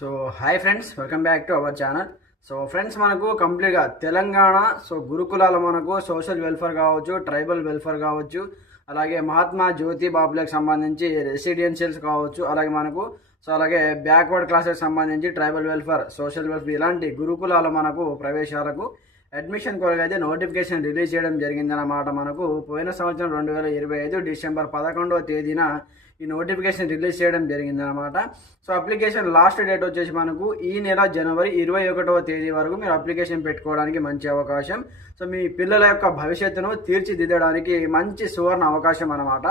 So hi friends, welcome back to our channel. So friends, మనకు కంప్లీట్గా తెలంగాణ గురుకులాల మనకు social welfare కావచ్చు, ట్రైబల్ వెల్ఫేర్ కావచ్చు, అలాగే మహాత్మా జ్యోతి బాపులకు సంబంధించి రెసిడెన్షియల్స్ కావచ్చు, అలాగే మనకు అలాగే బ్యాక్వర్డ్ క్లాసెస్ సంబంధించి ట్రైబల్ వెల్ఫేర్, సోషల్ వెల్ఫేర్ ఇలాంటి గురుకులాల మనకు ప్రవేశాలకు అడ్మిషన్ కొరకు అయితే నోటిఫికేషన్ రిలీజ్ చేయడం జరిగిందన్నమాట. మనకు పోయిన సంవత్సరం 2025 డిసెంబర్ 11వ తేదీన ఈ నోటిఫికేషన్ రిలీజ్ చేయడం జరిగిందనమాట. సో అప్లికేషన్ లాస్ట్ డేట్ వచ్చేసి మనకు ఈ నెల జనవరి 21వ తేదీ వరకు మీరు అప్లికేషన్ పెట్టుకోవడానికి మంచి అవకాశం. సో మీ పిల్లల యొక్క భవిష్యత్తును తీర్చిదిద్దడానికి మంచి సువర్ణ అవకాశం అనమాట.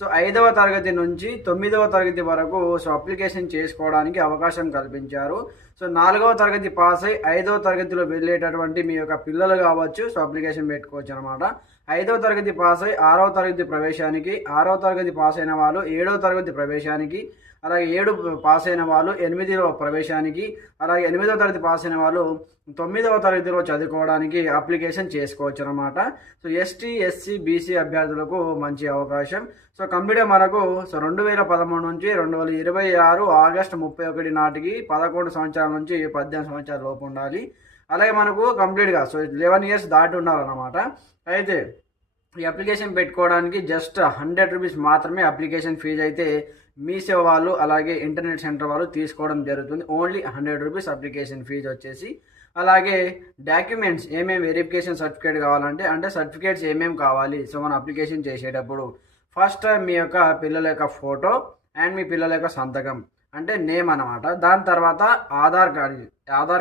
సో 5వ తరగతి నుంచి 9వ తరగతి వరకు అప్లికేషన్ చేసుకోవడానికి అవకాశం కల్పించారు. సో 4వ తరగతి పాస్ అయి 5వ తరగతిలో వెళ్ళేటటువంటి మీ యొక్క పిల్లలు కావచ్చు అప్లికేషన్ పెట్టుకోవచ్చు అనమాట. 5వ తరగతి పాస్ అయి 6వ తరగతి ప్రవేశానికి, 6వ తరగతి పాస్ అయిన వాళ్ళు 7వ తరగతి ప్రవేశానికి, అలాగే 7 పాస్ అయిన వాళ్ళు 8వ ప్రవేశానికి, అలాగే 8వ తరగతి పాస్ అయిన వాళ్ళు 9వ తరగతిలో చదువుకోవడానికి అప్లికేషన్ చేసుకోవచ్చు అనమాట. సో ఎస్టీ, ఎస్సీ, బీసీ అభ్యర్థులకు మంచి అవకాశం. సో కంప్లీట్గా మనకు 2013 నుంచి 2026 ఆగస్టు 31 నాటికి 11 సంవత్సరాల నుంచి 18 సంవత్సరాల లోపు ఉండాలి. అలాగే మనకు కంప్లీట్గా 11 ఇయర్స్ దాటి ఉండాలన్నమాట. అయితే ఈ అప్లికేషన్ పెట్టుకోవడానికి జస్ట్ 100 రూపీస్ మాత్రమే అప్లికేషన్ ఫీజు అయితే మీ సేవ వాళ్ళు అలాగే ఇంటర్నెట్ సెంటర్ వాళ్ళు తీసుకోవడం జరుగుతుంది. ఓన్లీ 100 రూపీస్ అప్లికేషన్ ఫీజు వచ్చేసి. అలాగే డాక్యుమెంట్స్ ఏమేమి వెరిఫికేషన్ సర్టిఫికేట్ కావాలంటే సర్టిఫికేట్స్ ఏమేమి కావాలి మనం అప్లికేషన్ చేసేటప్పుడు ఫస్ట్ మీ యొక్క పిల్లల యొక్క ఫోటో అండ్ మీ పిల్లల యొక్క సంతకం నేమ్ అనమాట. దాని తర్వాత ఆధార్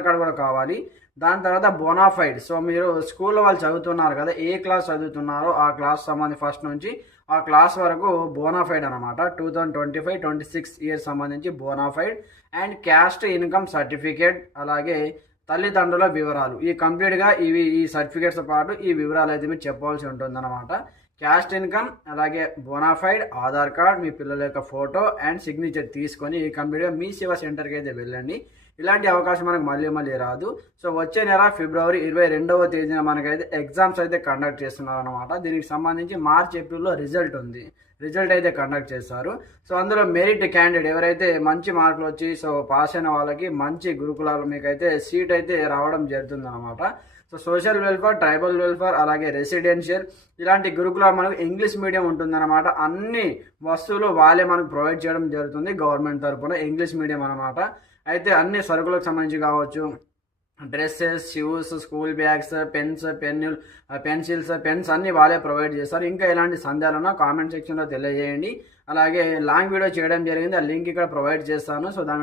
కార్డు కూడా కావాలి. దాని తర్వాత బోనాఫైడ్. మీరు స్కూల్లో వాళ్ళు చదువుతున్నారు కదా, ఏ క్లాస్ చదువుతున్నారో ఆ క్లాస్ సంబంధించి ఫస్ట్ నుంచి ఆ క్లాస్ వరకు బోనాఫైడ్ అనమాట. 2025-26 ఇయర్స్ సంబంధించి bonafide and caste income certificate, అలాగే తల్లిదండ్రుల వివరాలు. ఈ కంప్లీట్గా ఈ సర్టిఫికేట్స్తో పాటు ఈ వివరాలు అయితే మీరు చెప్పవలసి ఉంటుందన్నమాట. క్యాస్ట్ ఇన్కమ్, అలాగే బోనాఫైడ్, ఆధార్ కార్డ్, మీ పిల్లల యొక్క ఫోటో అండ్ సిగ్నేచర్ తీసుకొని కంప్లీట్గా మీ సేవా సెంటర్కి అయితే వెళ్ళండి. ఇలాంటి అవకాశం మనకు మళ్ళీ రాదు. వచ్చే నెల ఫిబ్రవరి 22వ తేదీన మనకైతే ఎగ్జామ్స్ అయితే కండక్ట్ చేస్తున్నారు అనమాట. దీనికి సంబంధించి మార్చ్, ఏప్రిల్లో రిజల్ట్ అయితే కండక్ట్ చేస్తారు. అందులో మెరిట్ క్యాండిడేట్ ఎవరైతే మంచి మార్కులు వచ్చి పాస్ అయిన వాళ్ళకి మంచి గురుకులాలు మీకైతే సీట్ అయితే రావడం జరుగుతుంది అనమాట. సోషల్ వెల్ఫేర్, ట్రైబల్ వెల్ఫేర్, అలాగే రెసిడెన్షియల్ ఇలాంటి గురుకులాలు మనకు ఇంగ్లీష్ మీడియం ఉంటుందన్నమాట. అన్ని వస్తువులు వాళ్ళే మనకు ప్రొవైడ్ చేయడం జరుగుతుంది గవర్నమెంట్ తరఫున, ఇంగ్లీష్ మీడియం అనమాట. అయితే అన్ని సరుకులకు సంబంధించి కావచ్చు, dresses, shoes, school bags, pencils, pens అన్ని వాళ్ళే ప్రొవైడ్ చేస్తారు. ఇంకా ఎలాంటి సందేహాలున్నా కామెంట్ సెక్షన్లో తెలియజేయండి. అలాగే లాంగ్ వీడియో చేయడం జరిగింది, ఆ లింక్ ఇక్కడ ప్రొవైడ్ చేస్తాను. దాని